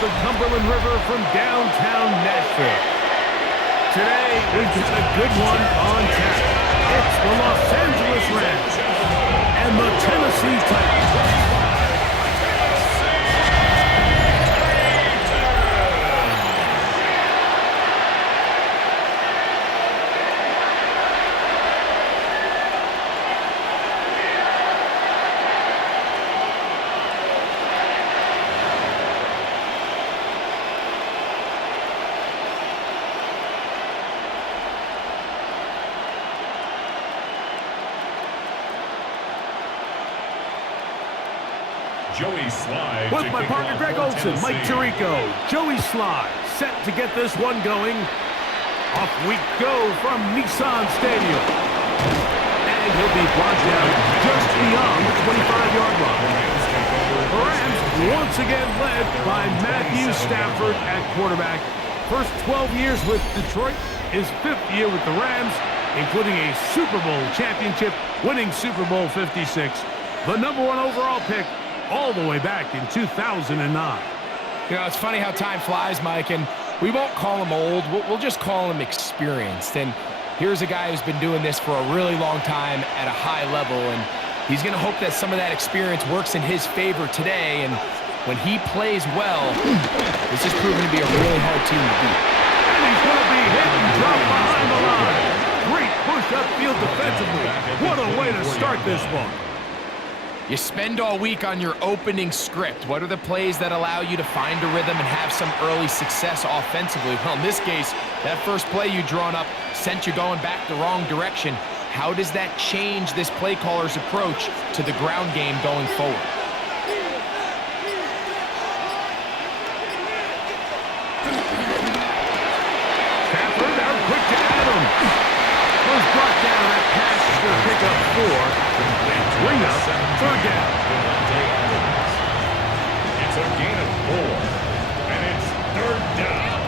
the Cumberland River from downtown Nashville. Today, we've got a good one on tap. It's the Los Angeles Rams and the Tennessee Titans. Joey Slide with my partner Greg Olson, Mike Tirico, Joey Slide set to get this one going. Off we go from Nissan Stadium. And he'll be brought down just beyond the 25-yard line. The Rams once again led by Matthew Stafford at quarterback. First 12 years with Detroit, his 5th year with the Rams, including a Super Bowl championship, winning Super Bowl 56. The #1 overall pick all the way back in 2009. You know, it's funny how time flies, Mike, and we won't call him old. We'll just call him experienced. And here's a guy who's been doing this for a really long time at a high level, and he's going to hope that some of that experience works in his favor today. And when he plays well, this is proving to be a really hard team to beat. And he's going to be hit and dropped behind the line. Great push upfield defensively. What a way to start this one. You spend all week on your opening script. What are the plays that allow you to find a rhythm and have some early success offensively? Well, in this case, that first play you drawn up sent you going back the wrong direction. How does that change this play caller's approach to the ground game going forward? Stafford out quick to Adam. Was brought down that pass to pick up 4. Bring up 3rd down. It's a gain of 4, and it's 3rd down.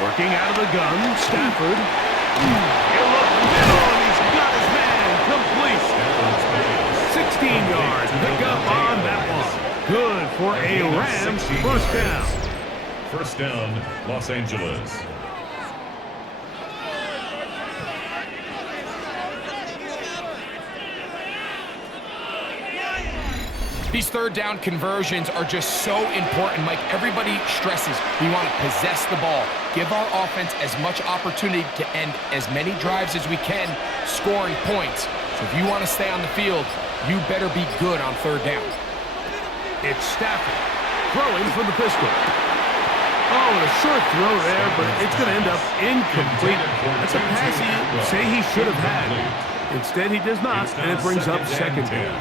Working out of the gun, Stafford. He'll look middle, and he's got his man complete. 16 yards, pick up on that one. Good for a Rams first down. First down, Los Angeles. These 3rd down conversions are just so important, Mike. Everybody stresses we want to possess the ball, give our offense as much opportunity to end as many drives as we can, scoring points. So if you want to stay on the field, you better be good on 3rd down. It's Stafford throwing from the pistol. Oh, a short throw there, but it's going to end up incomplete. That's a pass he would say he should have had. Instead, he does not, and it brings up 2nd down.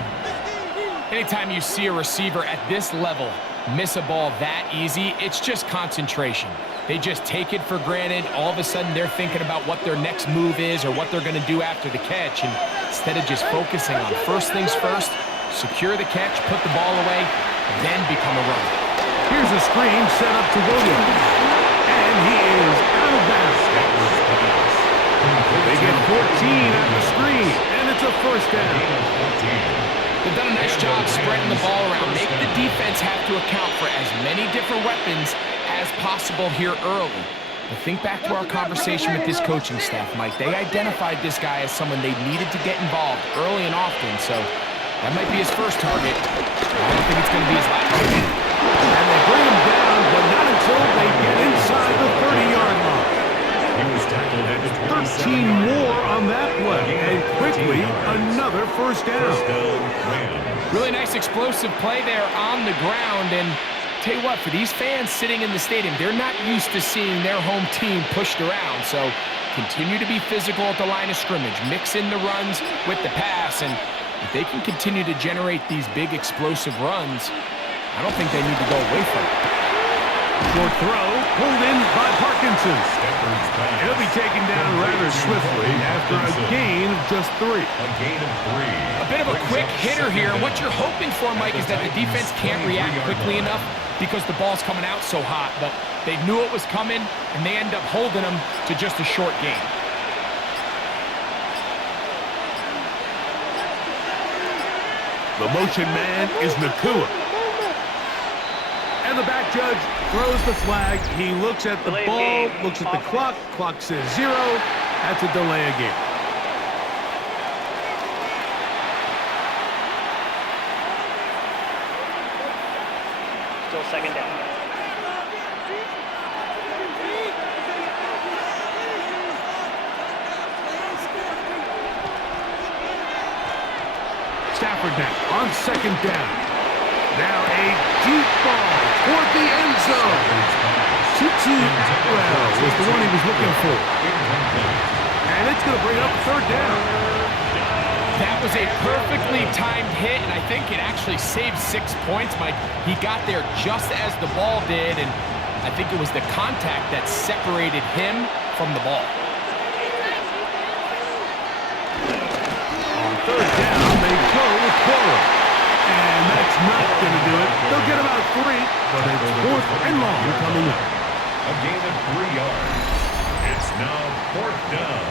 Anytime you see a receiver at this level miss a ball that easy, it's just concentration. They just take it for granted. All of a sudden, they're thinking about what their next move is or what they're going to do after the catch. And instead of just focusing on first things first, secure the catch, put the ball away, then become a runner. Here's a screen set up to Williams. And he is out of bounds. They get 14 at the screen, and it's a first down. They've done a nice job spreading the ball around. Make the defense have to account for as many different weapons as possible here early. But think back to our conversation with this coaching staff, Mike. They identified this guy as someone they needed to get involved early and often, so that might be his first target. I don't think it's going to be his last. And they bring him down, but not until they get inside the 30-yard line. He was tackled at the 13 more on that play, and quickly another first down. Really nice explosive play there on the ground, and tell you what, for these fans sitting in the stadium, they're not used to seeing their home team pushed around, so continue to be physical at the line of scrimmage, mix in the runs with the pass, and if they can continue to generate these big explosive runs, I don't think they need to go away from it. Short throw, pulled in by Parkinson. He'll be taken down rather swiftly after a gain of just 3. A gain of 3. A bit of a quick hitter here. What you're hoping for, Mike, is that the defense can't react quickly enough because the ball's coming out so hot, but they knew it was coming, and they end up holding them to just a short gain. The motion man is Nakua. And the back judge throws the flag. He looks at the ball, looks at the clock. Clock says 0. That's a delay of game. Still second down. Stafford now on second down. Now a deep ball toward the end zone. Tutu, well, was the one he was looking for. And it's going to bring up third down. That was a perfectly timed hit, and I think it actually saved 6 points, Mike. He got there just as the ball did, and I think it was the contact that separated him from the ball. On third down, they go with Cora. And that's not going to do it. They'll get about 3, but it's 4th and long coming up. A gain of 3 yards. It's now 4th down.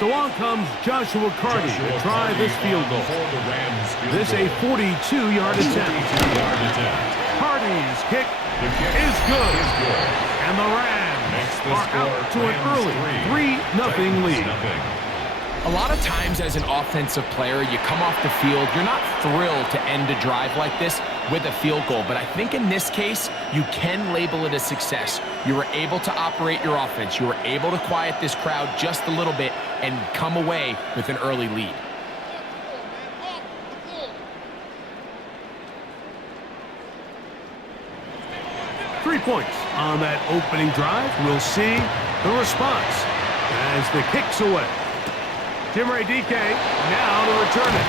So on comes Joshua Carty to try this field goal. This a 42-yard attempt. Carty's kick is good. And the Rams are out to an early 3-0 lead. A lot of times as an offensive player, you come off the field, you're not thrilled to end a drive like this with a field goal. But I think in this case, you can label it a success. You were able to operate your offense. You were able to quiet this crowd just a little bit and come away with an early lead. Three points on that opening drive. We'll see the response as the kick's away. Jim Ray-Dike now to return it.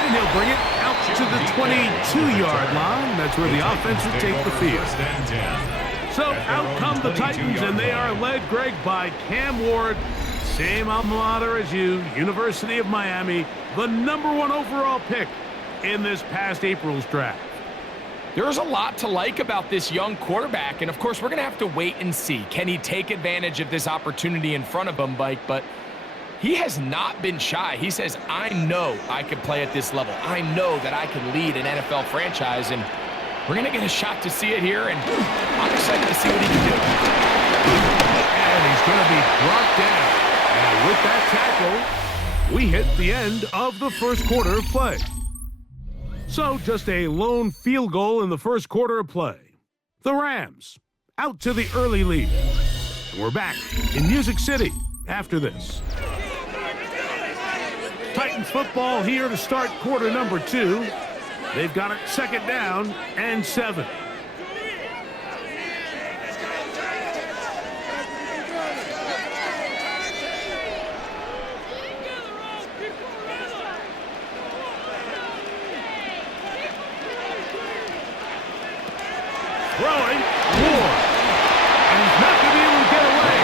And he'll bring it out to the 22-yard line. That's where the offense will take the field. So out come the Titans, and they are led, Greg, by Cam Ward. Same alma mater as you, University of Miami, the #1 overall pick in this past April's draft. There's a lot to like about this young quarterback, and of course we're going to have to wait and see. Can he take advantage of this opportunity in front of him, Mike? But he has not been shy. He says, I know I can play at this level. I know that I can lead an NFL franchise, and we're going to get a shot to see it here, and I'm excited to see what he can do. And he's going to be brought down. And with that tackle, we hit the end of the first quarter of play. So just a lone field goal in the first quarter of play. The Rams out to the early lead. And we're back in Music City after this. Titans football here to start quarter number 2. They've got it second down and 7. Throwing, Ward, and he's not going to be able to get away.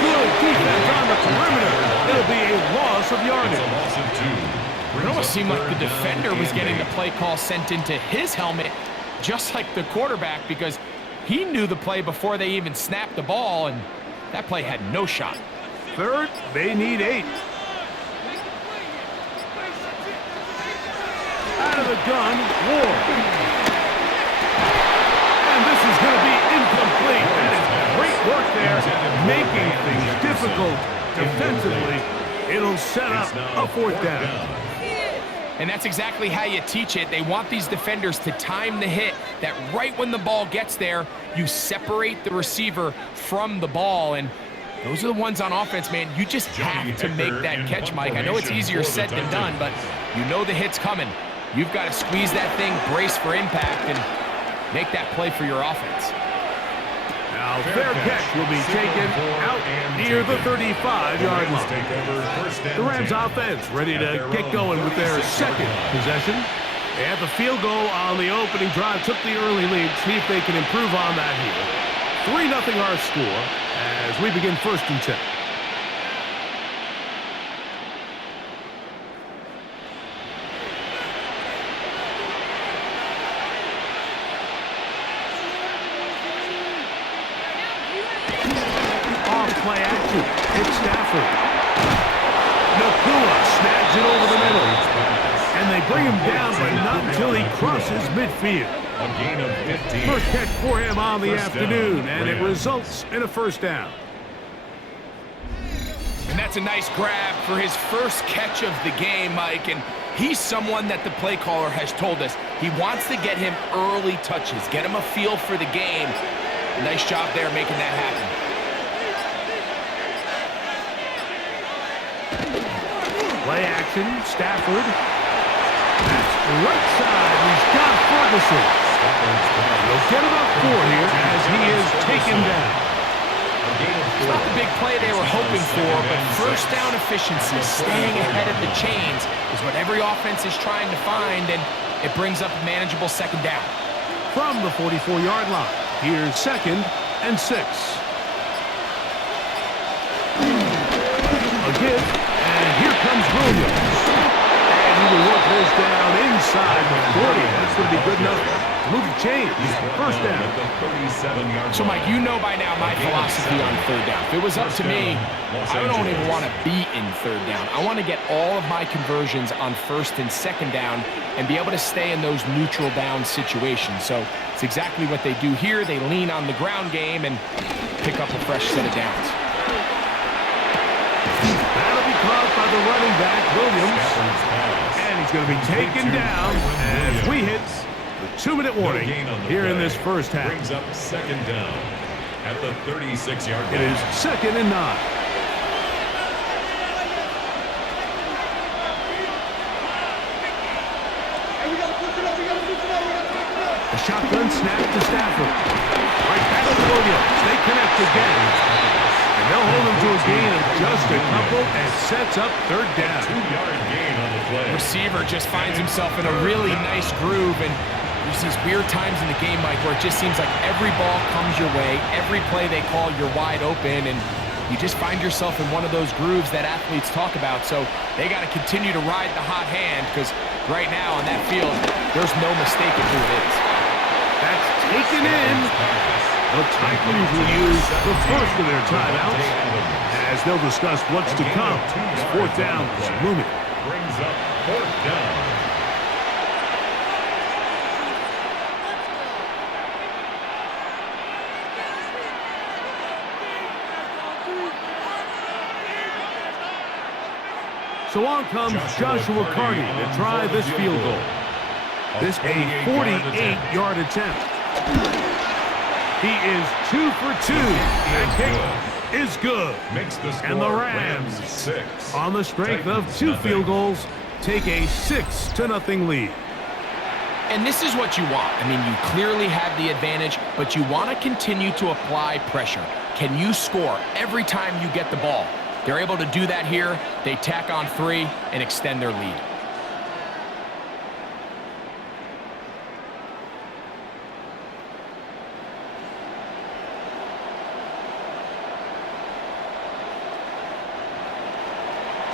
Good defense on the perimeter. It'll be a loss of yardage. It almost seemed like the defender was getting the play call sent into his helmet, just like the quarterback, because he knew the play before they even snapped the ball, and that play had no shot. Third, they need 8. Out of the gun, Ward. This is going to be incomplete. That is great work there, making things difficult defensively. It'll set up a 4th down. And that's exactly how you teach it. They want these defenders to time the hit, that right when the ball gets there, you separate the receiver from the ball. And those are the ones on offense, man. You just have to make that catch, Mike. I know it's easier said than done, but you know the hit's coming. You've got to squeeze that thing, brace for impact, and make that play for your offense. Now, fair catch will be taken out near the 35-yard line. The Rams offense ready to get going with their second possession. They had the field goal on the opening drive, took the early lead. See if they can improve on that here. 3-0 our score as we begin 1st and 10. Off-play action. It's Stafford. Nakua snags it over the middle. And they bring him down, but not until he crosses midfield. A gain of 15. First catch for him on the afternoon, and it results in a 1st down. And that's a nice grab for his first catch of the game, Mike. And he's someone that the play caller has told us he wants to get him early touches, get him a feel for the game. Nice job there making that happen. Play action, Stafford. That's right side. He's got Ferguson. He'll get about 4 here as he is taken down. It's not the big play they were hoping for, but first down efficiency, staying ahead of the chains, is what every offense is trying to find, and it brings up a manageable 2nd down. From the 44-yard line, here's 2nd and 6. A give, and here comes Williams. And he will work this down inside the 40. That's going to be good enough to move the chains. 1st down. So, Mike, you know by now my philosophy on 3rd down. If it was up to me, I don't even want to be in 3rd down. I want to get all of my conversions on 1st and 2nd down and be able to stay in those neutral down situations. So it's exactly what they do here. They lean on the ground game and pick up a fresh set of downs. That'll be caught by the running back, Williams. And he's going to be taken down as we hit the 2-minute warning here in this 1st half. Brings up 2nd down at the 36-yard line. It is 2nd and 9. A shotgun snap to Stafford. Right back to Williams. They connect again. And they'll hold him to a gain of just a couple and sets up 3rd down. 2-yard gain on the play. Receiver just finds himself in a really nice groove, and there's these weird times in the game, Mike, where it just seems like every ball comes your way, every play they call, you're wide open, and you just find yourself in one of those grooves that athletes talk about. So they got to continue to ride the hot hand, because right now on that field, there's no mistaking who it is. That's taken in. The Titans will use the first of their timeouts as they'll discuss what's to come. 4th down is looming. Brings up 4th down. So on comes Joshua Carney to try this field goal. This a 48-yard attempt. He is 2 for 2. That kick is good. And the Rams, on the strength of 2 field goals, take a 6-0 lead. And this is what you want. I mean, you clearly have the advantage, but you want to continue to apply pressure. Can you score every time you get the ball? They're able to do that here. They tack on 3 and extend their lead.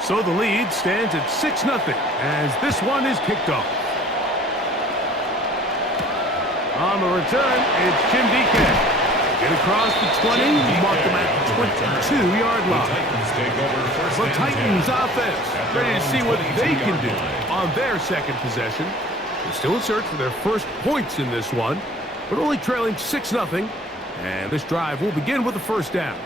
So the lead stands at 6-0 as this one is kicked off. On the return, it's Jim Deacon. Get across the 20, mark them at the 22-yard line. The Titans offense ready to see what they can do on their 2nd possession. They're still in search for their first points in this one, but only trailing 6-0. And this drive will begin with the 1st down.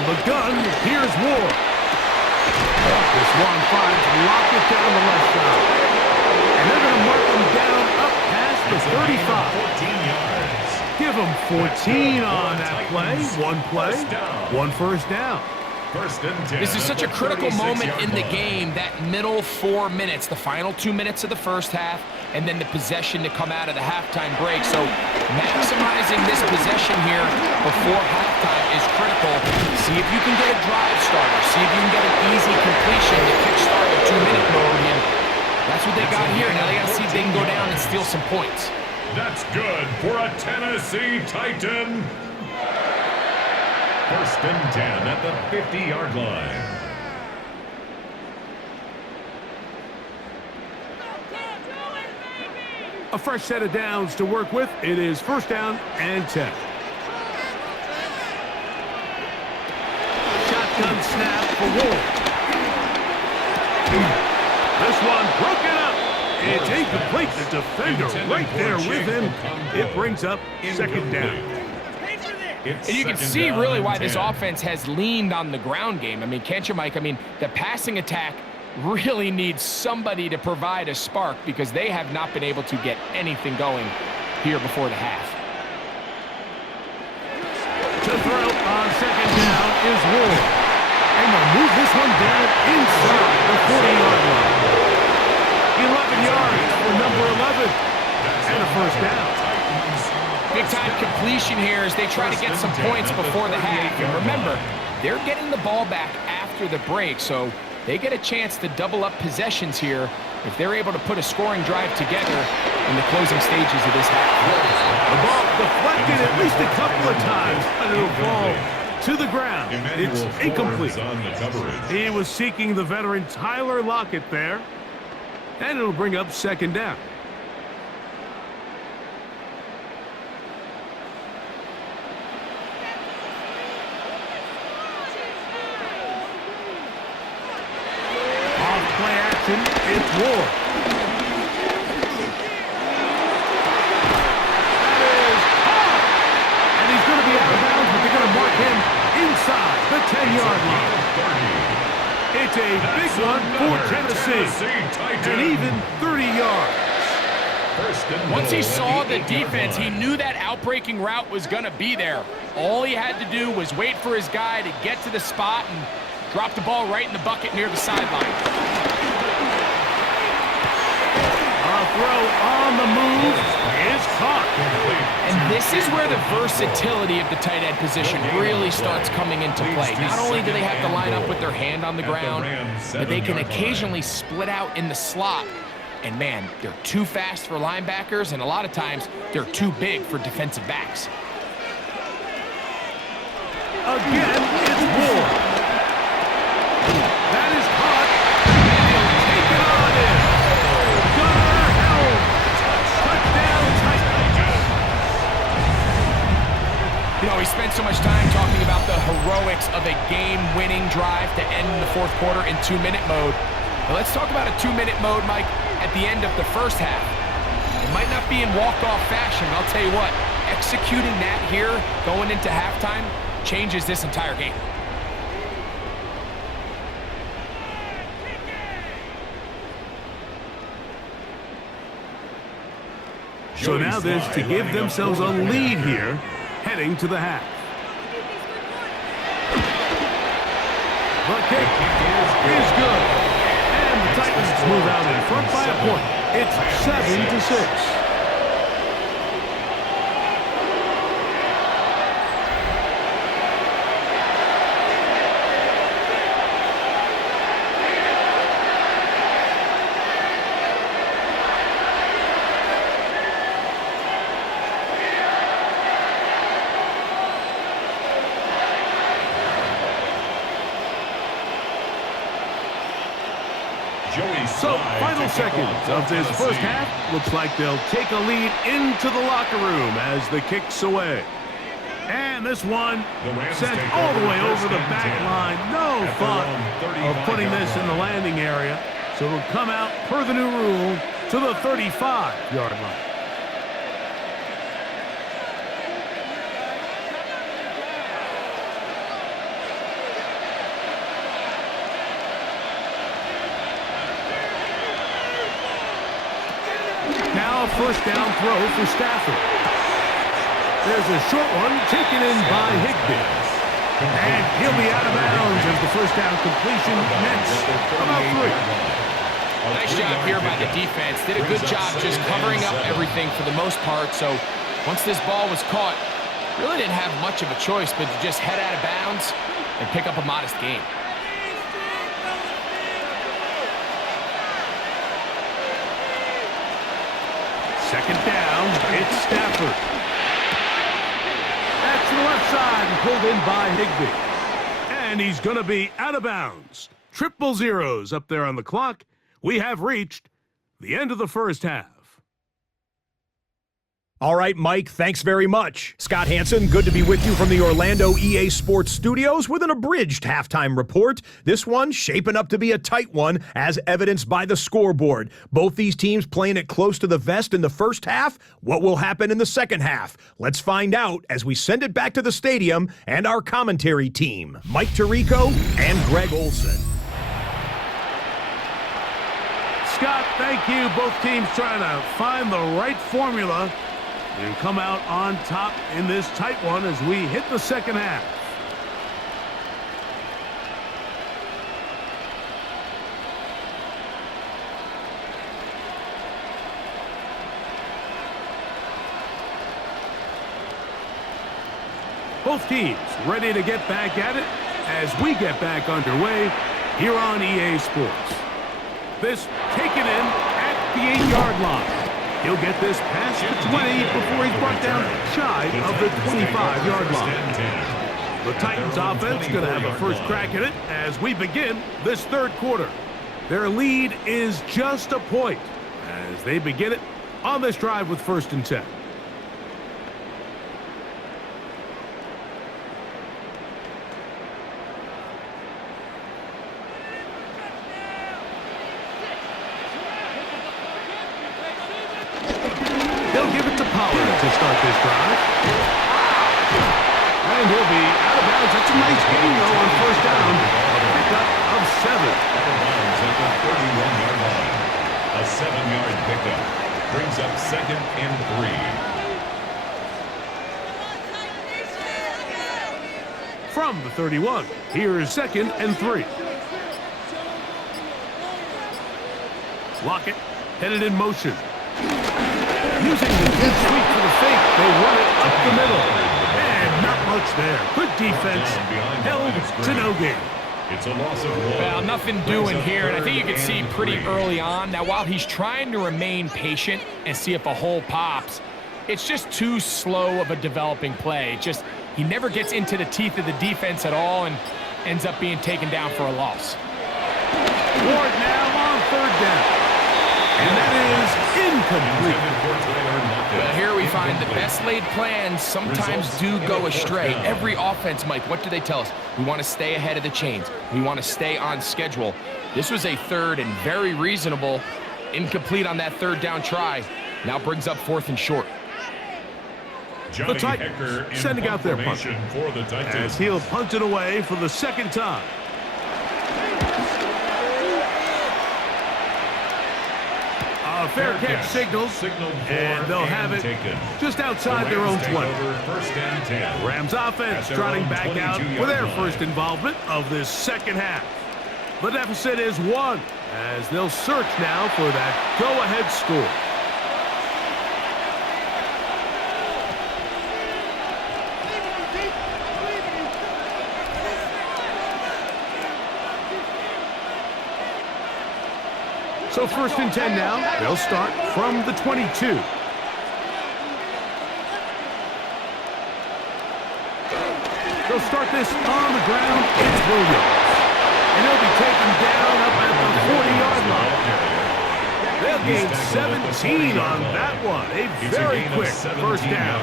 The gun, here's Ward. This one finds Lockett down the left side. And they're going to mark him down up past the 35. Give him 14 on that play. One play, 1 1st down. This is such a critical moment in the game, that middle 4 minutes, the final 2 minutes of the 1st half, and then the possession to come out of the halftime break. So maximizing this possession here before halftime is critical. See if you can get a drive starter. See if you can get an easy completion to kickstart the 2-minute mode. And that's what they got here. Now they got to see if they can go down and steal some points. That's good for a Tennessee Titan. 1st and 10 at the 50-yard line. A fresh set of downs to work with. It is 1st down and 10. Shotgun snap for Wolf. This one broken up. It's incomplete. The defender right there with him. It brings up 2nd down. And you can see really why this offense has leaned on the ground game. I mean, can't you, Mike? I mean, the passing attack really needs somebody to provide a spark because they have not been able to get anything going here before the half. To throw on 2nd down is Wolf. And they'll move this one down inside the 40-yard line. 11 yards for number 11. And a 1st down. Big-time completion here as they try to get some points before the half. And remember, they're getting the ball back after the break, so they get a chance to double up possessions here if they're able to put a scoring drive together in the closing stages of this half. The ball deflected at least a couple of times, and it'll fall to the ground. It's incomplete. He was seeking the veteran Tyler Lockett there, and it'll bring up 2nd down. It's Ward. That is caught. And he's going to be out of bounds, but they're going to mark him inside the 10-yard line. It's a big one for Tennessee. And even 30 yards. Once he saw the defense, he knew that outbreaking route was going to be there. All he had to do was wait for his guy to get to the spot and drop the ball right in the bucket near the sideline. Throw on the move is caught. And this is where the versatility of the tight end position really starts coming into play. Not only do they have to line up with their hand on the ground, but they can occasionally split out in the slot. And man, they're too fast for linebackers, and a lot of times they're too big for defensive backs. Again, it's Ward. That is caught. And he'll take it on in. You know, we spent so much time talking about the heroics of a game-winning drive to end the 4th quarter in 2-minute mode. But let's talk about a 2-minute mode, Mike, at the end of the 1st half. It might not be in walk-off fashion, but I'll tell you what, executing that here going into halftime changes this entire game. So now this to give themselves a lead here, heading to the half. The kick is good. And the Titans move out in front by a point. It's 7-6. So, final seconds of this 1st half. Looks like they'll take a lead into the locker room as the kick's away. And this one sent all the way over the back line. No thought of putting this in the landing area. So it'll come out, per the new rule, to the 35-yard line. Now a 1st down throw for Stafford. There's a short one taken in by Higbee. And he'll be out of bounds as the 1st down completion nets about 3. Nice job here by the defense. Did a good job just covering up everything for the most part. So once this ball was caught, really didn't have much of a choice but to just head out of bounds and pick up a modest gain. Second down, it's Stafford. That's to the left side and pulled in by Higbee. And he's going to be out of bounds. Triple zeros up there on the clock. We have reached the end of the first half. All right, Mike, thanks very much. Scott Hansen, good to be with you from the Orlando EA Sports Studios with an abridged halftime report. This one shaping up to be a tight one, as evidenced by the scoreboard. Both these teams playing it close to the vest in the first half. What will happen in the second half? Let's find out as we send it back to the stadium and our commentary team, Mike Tirico and Greg Olson. Scott, thank you. Both teams trying to find the right formula and come out on top in this tight one as we hit the second half. Both teams ready to get back at it as we get back underway here on EA Sports. This taken in at the 8-yard line. He'll get this past the 20 before he's brought down shy of the 25-yard line. The Titans offense going to have a first crack at it as we begin this third quarter. Their lead is just a point as they begin it on this drive with 1st and 10. To start this drive. And he'll be out of bounds. That's a nice gain, though, on 1st down. A pickup of 7. Out of bounds at the 31-yard line. A 7-yard pickup brings up 2nd and 3. From the 31, here is 2nd and 3. Lockett headed in motion. Using the jet sweep for the fake, they run it up the middle. And not much there. Good defense. Held to no gain. It's a loss of 1. Well, nothing doing here, and I think you can see pretty early on. Now, while he's trying to remain patient and see if a hole pops, it's just too slow of a developing play. He never gets into the teeth of the defense at all and ends up being taken down for a loss. Ward now on 3rd down. And that is incomplete. Well, here we find the best laid plans sometimes do go astray. Every offense, Mike, what do they tell us? We want to stay ahead of the chains. We want to stay on schedule. This was a 3rd and very reasonable. Incomplete on that 3rd down try. Now brings up 4th and short. The Titans sending out their punt as he'll punt it away for the 2nd time. A fair catch signals, and they'll have it just outside their own 20. Rams offense trotting back out for their first involvement of this second half. The deficit is 1 as they'll search now for that go-ahead score. So 1st and 10 now. They'll start from the 22. They'll start this on the ground. It's Williams. And he'll be taken down up at the 40-yard line. They'll gain 17 on that one. A very quick 1st down.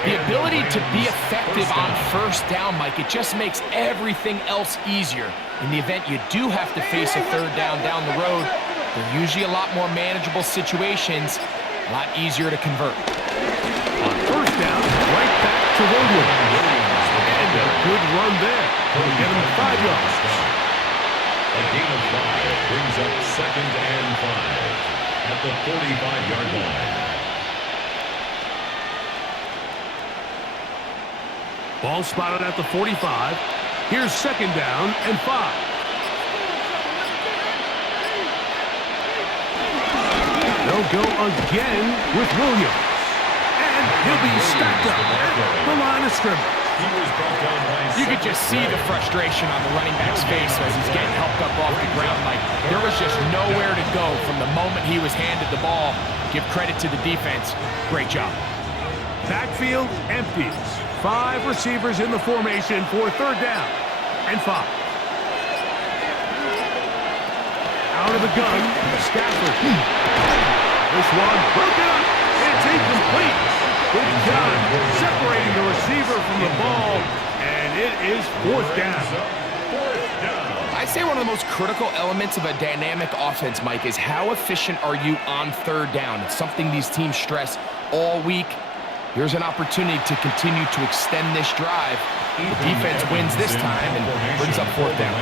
The ability to be effective on 1st down, Mike, it just makes everything else easier. In the event you do have to face a 3rd down the road, they're usually a lot more manageable situations, a lot easier to convert. On 1st down, right back to Williams. And a good run there. He'll get him 5 yards. A gain of 5 brings up 2nd and 5 at the 45-yard line. Ball spotted at the 45. Here's 2nd down and 5. They'll go again with Williams. And he'll be stacked up at the line of scrimmage. You could just see the frustration on the running back's face as he's getting helped up off the ground. Like, there was just nowhere to go from the moment he was handed the ball. Give credit to the defense. Great job. Backfield empty. 5 receivers in the formation for third down and 5. Out of the gun, Stafford. This one broken up. It's incomplete. Good job separating the receiver from the ball, and it is 4th down. I'd say one of the most critical elements of a dynamic offense, Mike, is how efficient are you on third down? It's something these teams stress all week. Here's an opportunity to continue to extend this drive. The defense wins this time and brings up 4th down.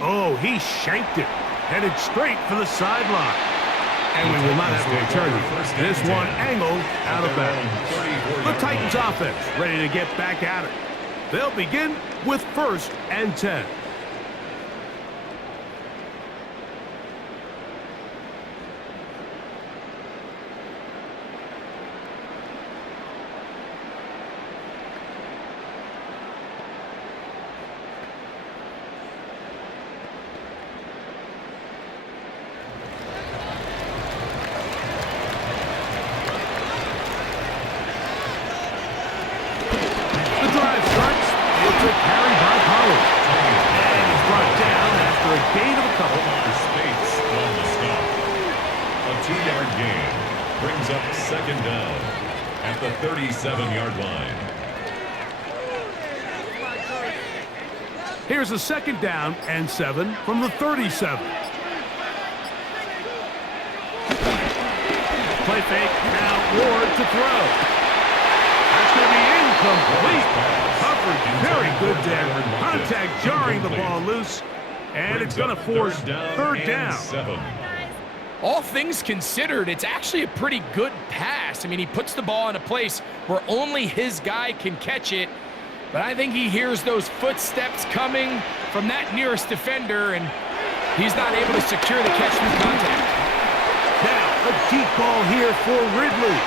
Oh, he shanked it. Headed straight for the sideline. And we will not have a return. This one angled out of bounds. The Titans offense ready to get back at it. They'll begin with 1st and 10. Brings up 2nd down at the 37-yard line. Here's a 2nd down and 7 from the 37. Play fake, now Ward to throw. That's going to be incomplete. Coverage very good there. Contact jarring the ball loose, and it's going to force 3rd down. 7. All things considered, it's actually a pretty good pass. I mean, he puts the ball in a place where only his guy can catch it. But I think he hears those footsteps coming from that nearest defender, and he's not able to secure the catch through contact. Now, a deep ball here for Ridley.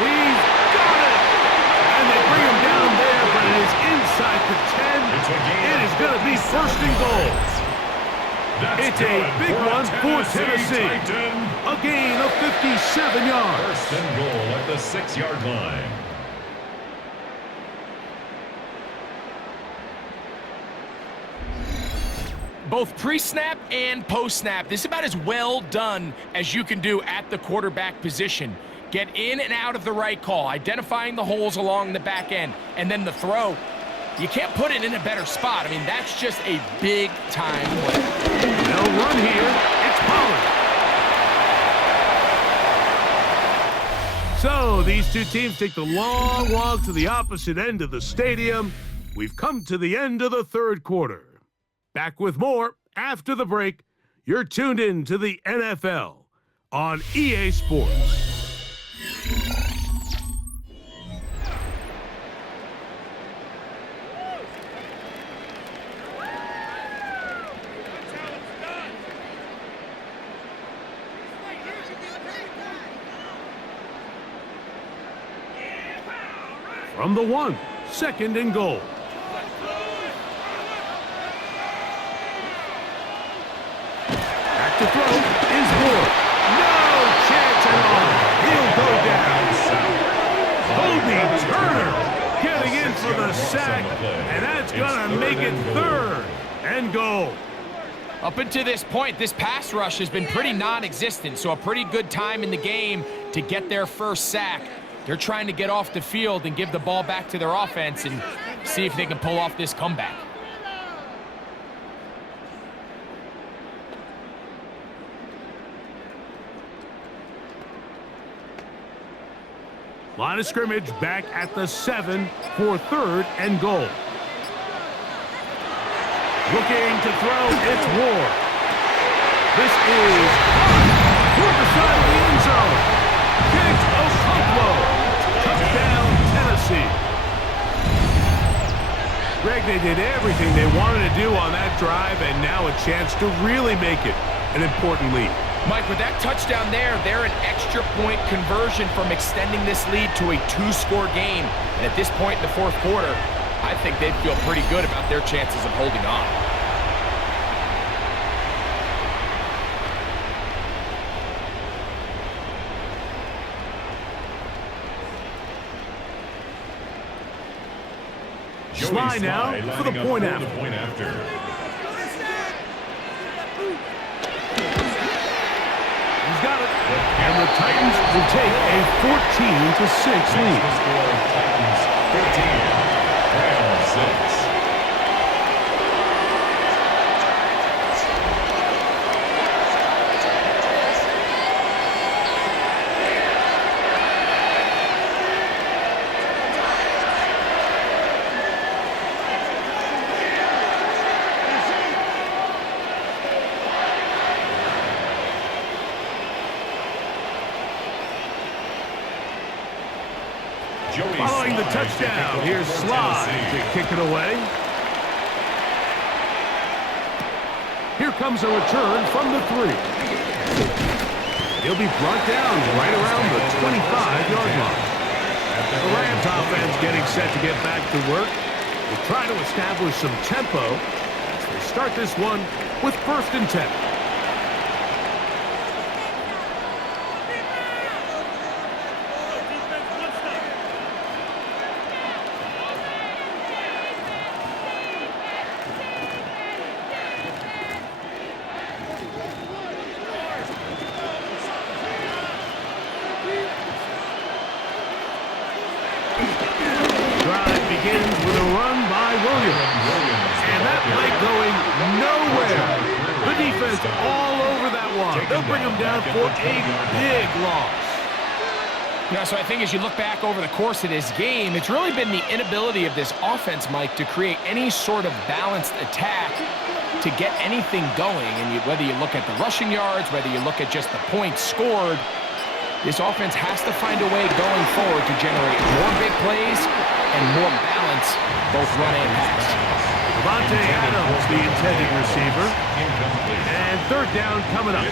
He's got it! And they bring him down there, but it is inside the 10. It is going to be 1st and goal. It's a big one for Tennessee. A gain of 57 yards. 1st and goal at the 6-yard line. Both pre-snap and post-snap, this is about as well done as you can do at the quarterback position. Get in and out of the right call, identifying the holes along the back end, and then the throw. You can't put it in a better spot. I mean, that's just a big-time play. They'll run here. It's Pollard. So these two teams take the long walk to the opposite end of the stadium. We've come to the end of the 3rd quarter. Back with more after the break. You're tuned in to the NFL on EA Sports. From the 1, 2nd and goal. Back to throw is Ward. No chance at all. He'll go down. Cody Turner getting in for the sack, and that's going to make it 3rd and goal. Up until this point, this pass rush has been pretty non-existent, so a pretty good time in the game to get their first sack. They're trying to get off the field and give the ball back to their offense and see if they can pull off this comeback. Line of scrimmage back at the 7 for 3rd and goal. Looking to throw, it's Ward. This is toward the side of the end zone. Kick Okonkwo. Touchdown, Tennessee. Greg, they did everything they wanted to do on that drive, and now a chance to really make it an important lead. Mike, with that touchdown there, they're an extra point conversion from extending this lead to a 2-score game. And at this point in the fourth quarter, I think they'd feel pretty good about their chances of holding on. Sly now for the point after. He's got it. And the Titans will take a 14-6 lead. Titans 14, Rams 6. Following the touchdown, here's Sly to kick it away. Here comes a return from the 3. He'll be brought down right around the 25-yard line. The Rams offense getting set to get back to work. We'll try to establish some tempo as they start this one with 1st and 10. Begins with a run by Williams. And that play going nowhere. The defense all over that one. They'll bring him down for a big loss. Yeah, so I think as you look back over the course of this game, it's really been the inability of this offense, Mike, to create any sort of balanced attack to get anything going. And whether you look at the rushing yards, whether you look at just the points scored, this offense has to find a way going forward to generate more big plays and more balance, both run and pass. Devontae Adams, the intended receiver. And 3rd down coming up.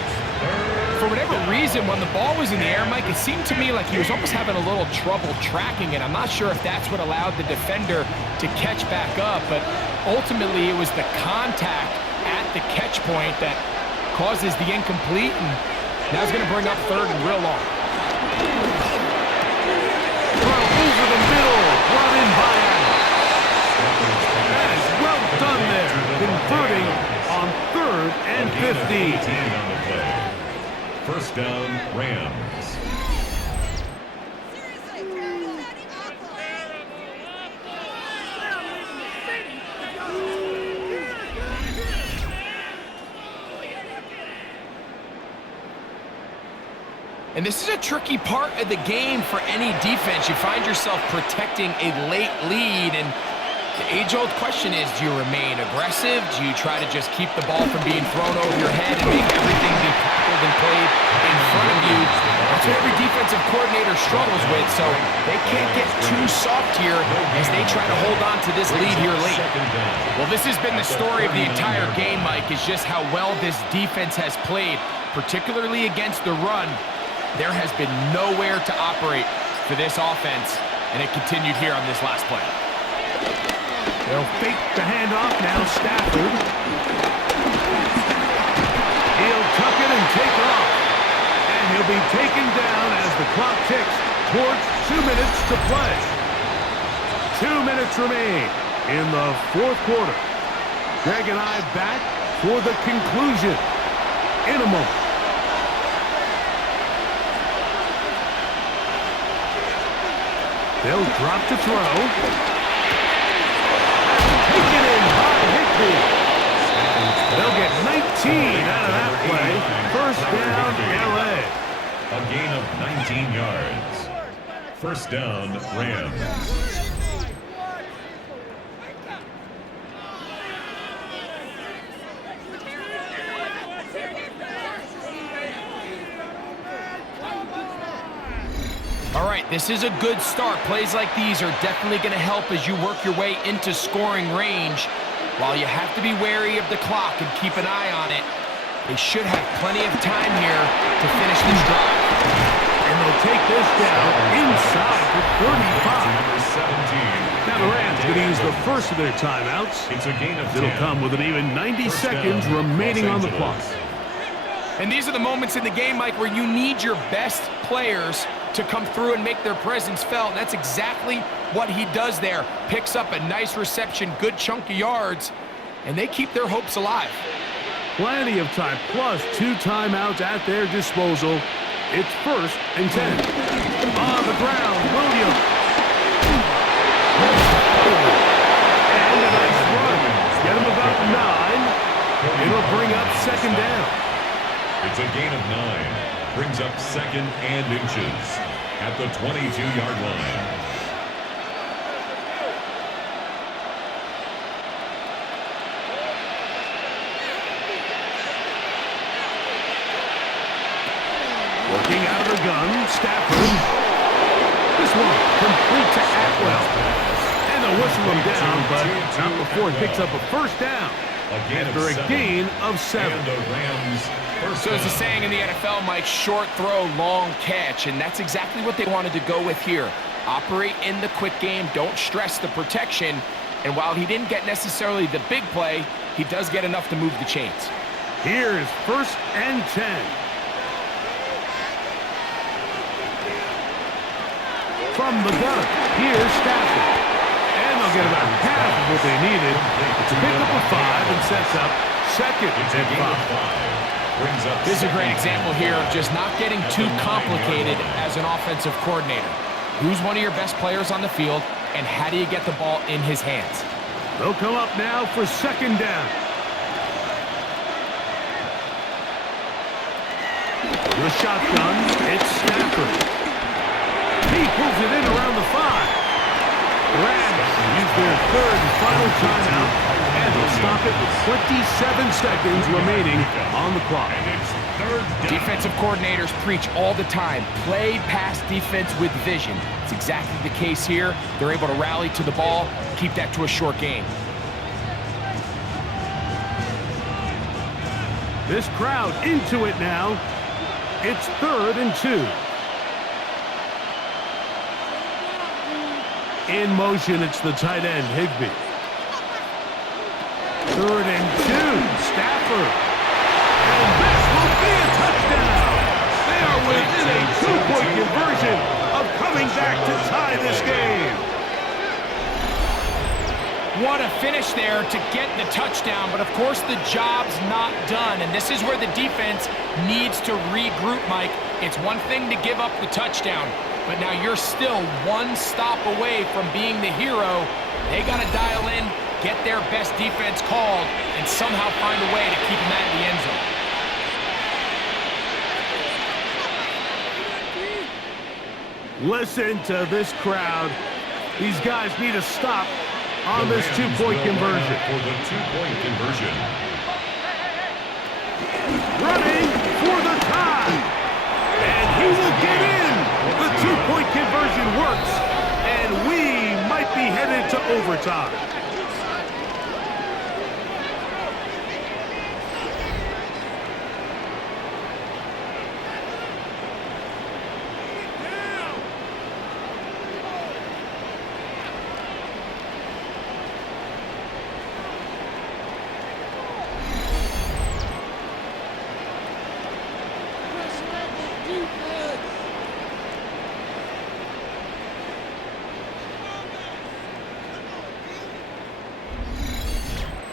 For whatever reason, when the ball was in the air, Mike, it seemed to me like he was almost having a little trouble tracking it. I'm not sure if that's what allowed the defender to catch back up, but ultimately it was the contact at the catch point that causes the incomplete, and now it's going to bring up 3rd and real long. Over the middle, brought in by Adams. That is well done there, converting on 3rd and 15. 1st down, Rams. And this is a tricky part of the game for any defense. You find yourself protecting a late lead, and the age-old question is, do you remain aggressive? Do you try to just keep the ball from being thrown over your head and make everything be tackled and played in front of you? That's what every defensive coordinator struggles with, so they can't get too soft here as they try to hold on to this lead here late. Well, this has been the story of the entire game, Mike, is just how well this defense has played, particularly against the run. There has been nowhere to operate for this offense, and it continued here on this last play. They'll fake the handoff now, Stafford. He'll tuck it and take off. And he'll be taken down as the clock ticks towards 2 minutes to play. 2 minutes remain in the 4th quarter. Greg and I back for the conclusion in a moment. They'll drop to throw. Taken in by Higby. They'll get 19 out of that play. 1st down, LA. A gain of 19 yards. 1st down, Rams. All right, This is a good start. Plays like these are definitely going to help as you work your way into scoring range. While you have to be wary of the clock and keep an eye on it, they should have plenty of time here to finish this drive. And they'll take this down inside the 35. Number 17. Now the Rams going to use the first of their timeouts. It's a gain of 10. It'll come with an even 90 First seconds down, remaining Los on the Angeles. clock. And these are the moments in the game, Mike, where you need your best players to come through and make their presence felt. And that's exactly what he does there. Picks up a nice reception, good chunk of yards, and they keep their hopes alive. Plenty of time, plus 2 timeouts at their disposal. It's 1st and 10. On the ground, Williams. And a nice run. Get him about 9. It'll bring up 2nd down. It's a gain of 9. Brings up 2nd and inches at the 22-yard line. Working out of the gun, Stafford. This one complete to Atwell. And they'll whistle him down, but not before he picks up a 1st down. After a gain of 7. And the Rams first So as the down. saying in the NFL, Mike, short throw, long catch, and that's exactly what they wanted to go with here. Operate in the quick game, don't stress the protection, and while he didn't get necessarily the big play, he does get enough to move the chains. Here's 1st and 10. From the gun, here's Stafford. And they'll get about half of what they needed to pick up a 5 and sets up 2nd It's a and gain of 5. 5. Brings up This is a great 2nd example here of just not getting too complicated as an offensive coordinator. Who's one of your best players on the field, and how do you get the ball in his hands? They'll come up now for 2nd down. The shotgun, it's Stafford. He pulls it in around the 5. Rams use their 3rd and final timeout, and they'll stop it with 27 seconds remaining on the clock. And it's 3rd down. Defensive coordinators preach all the time, play pass defense with vision. It's exactly the case here. They're able to rally to the ball, keep that to a short game. This crowd into it now. It's 3rd and 2. In motion, it's the tight end, Higbee. 3rd and 2, Stafford. And this will be a touchdown. They are within a 2-point conversion of coming back to tie this game. What a finish there to get the touchdown, but of course the job's not done, and this is where the defense needs to regroup, Mike. It's one thing to give up the touchdown, but now you're still one stop away from being the hero. They got to dial in, get their best defense called, and somehow find a way to keep them out of the end zone. Listen to this crowd. These guys need to stop on this 2-point conversion. For the 2-point conversion. Running for the tie. And he will get in. The 2-point conversion works. And we might be headed to overtime.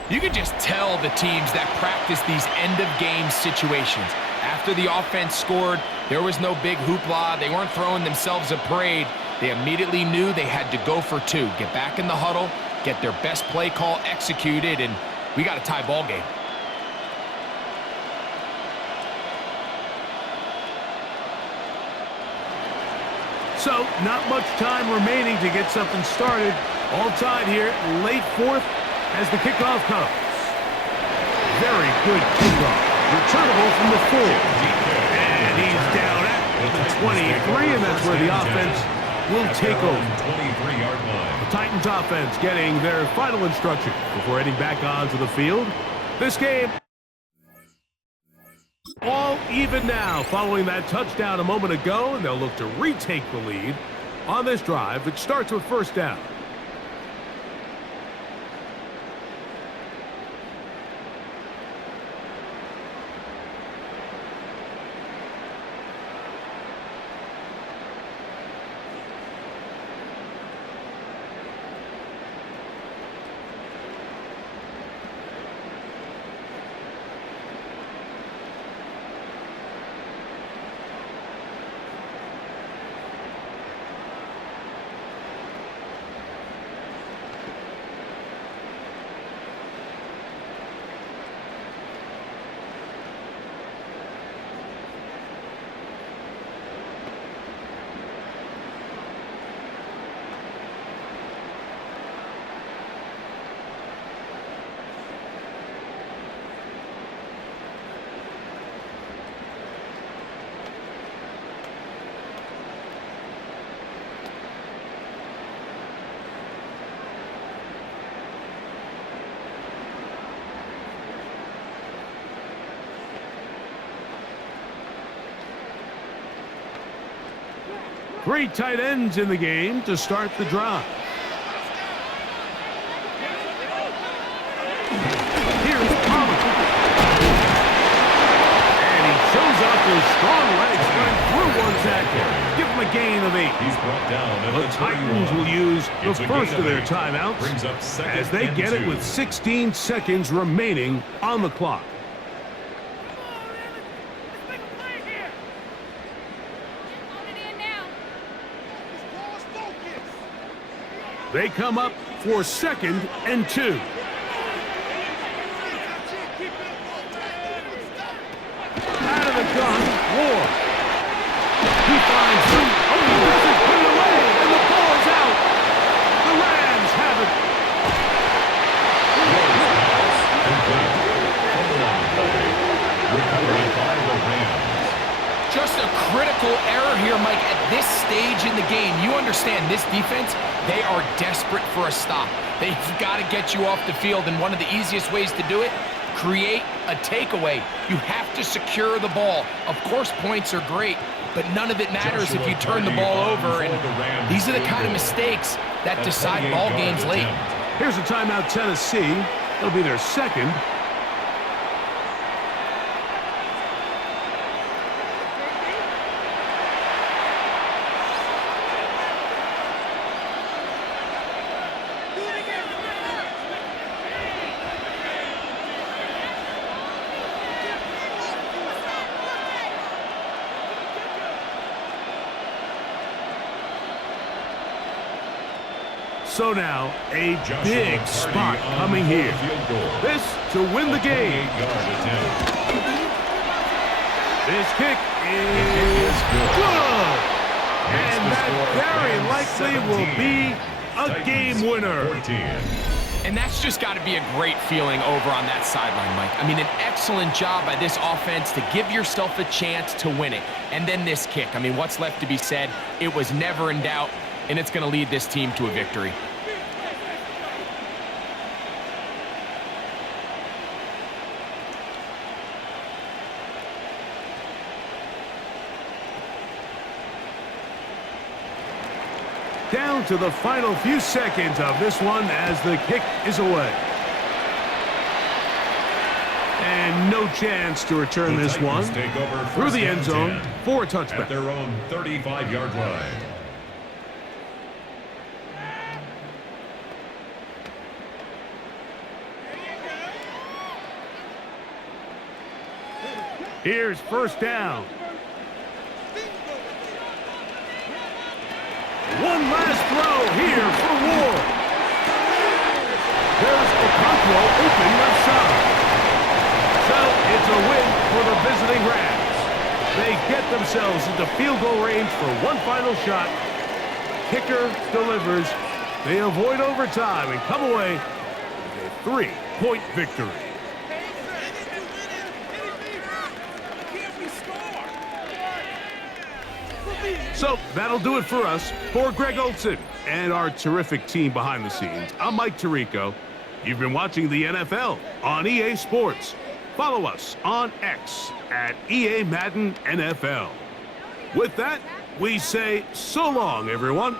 You can just tell the teams that practice these end-of-game situations. After the offense scored, there was no big hoopla. They weren't throwing themselves a parade. They immediately knew they had to go for 2. Get back in the huddle, get their best play call executed, and we got a tie ball game. So, not much time remaining to get something started. All tied here, late 4th as the kickoff comes. Very good kickoff. Returnable from the 4. And he's down at the 23, and that's where the offense will take over. 23-yard line. The Titans offense getting their final instruction before heading back onto the field. This game all even now following that touchdown a moment ago, and they'll look to retake the lead on this drive. It starts with first down. Three tight ends in the game to start the drive. Here's Pollard. And he shows off those strong legs running through one tackle. Give him a gain of 8. He's brought down at The Titans will use the first of their timeouts as they get it with 16 seconds remaining on the clock. They come up for 2nd and 2. Out of the gun, Ward. He finds room. Oh, he doesn't put it away, and the ball is out. The Rams have it. Recovered by the Rams. Just a critical error here, Mike, at this stage in the game. You understand this defense, they are desperate for a stop. They've got to get you off the field, and one of the easiest ways to do it, create a takeaway. You have to secure the ball. Of course, points are great, but none of it matters if you turn the ball over, and these are the kind of mistakes that decide ball games late. Here's a timeout, Tennessee. It'll be their second. So now, a big spot coming here. This to win the game. This kick is good. And that very likely will be a game winner. And that's just got to be a great feeling over on that sideline, Mike. I mean, an excellent job by this offense to give yourself a chance to win it. And then this kick. I mean, what's left to be said? It was never in doubt, and it's going to lead this team to a victory. Down to the final few seconds of this one as the kick is away. And no chance to return this one through the end zone for a touchback. At their own 35-yard line. Here's first down. One last throw here for Ward. There's Okonkwo open left side. So it's a win for the visiting Rams. They get themselves into field goal range for one final shot. Kicker delivers. They avoid overtime and come away with a 3-point victory. So that'll do it for us. For Greg Olson and our terrific team behind the scenes, I'm Mike Tirico. You've been watching the NFL on EA Sports. Follow us on X at EA Madden NFL. With that, we say so long, everyone.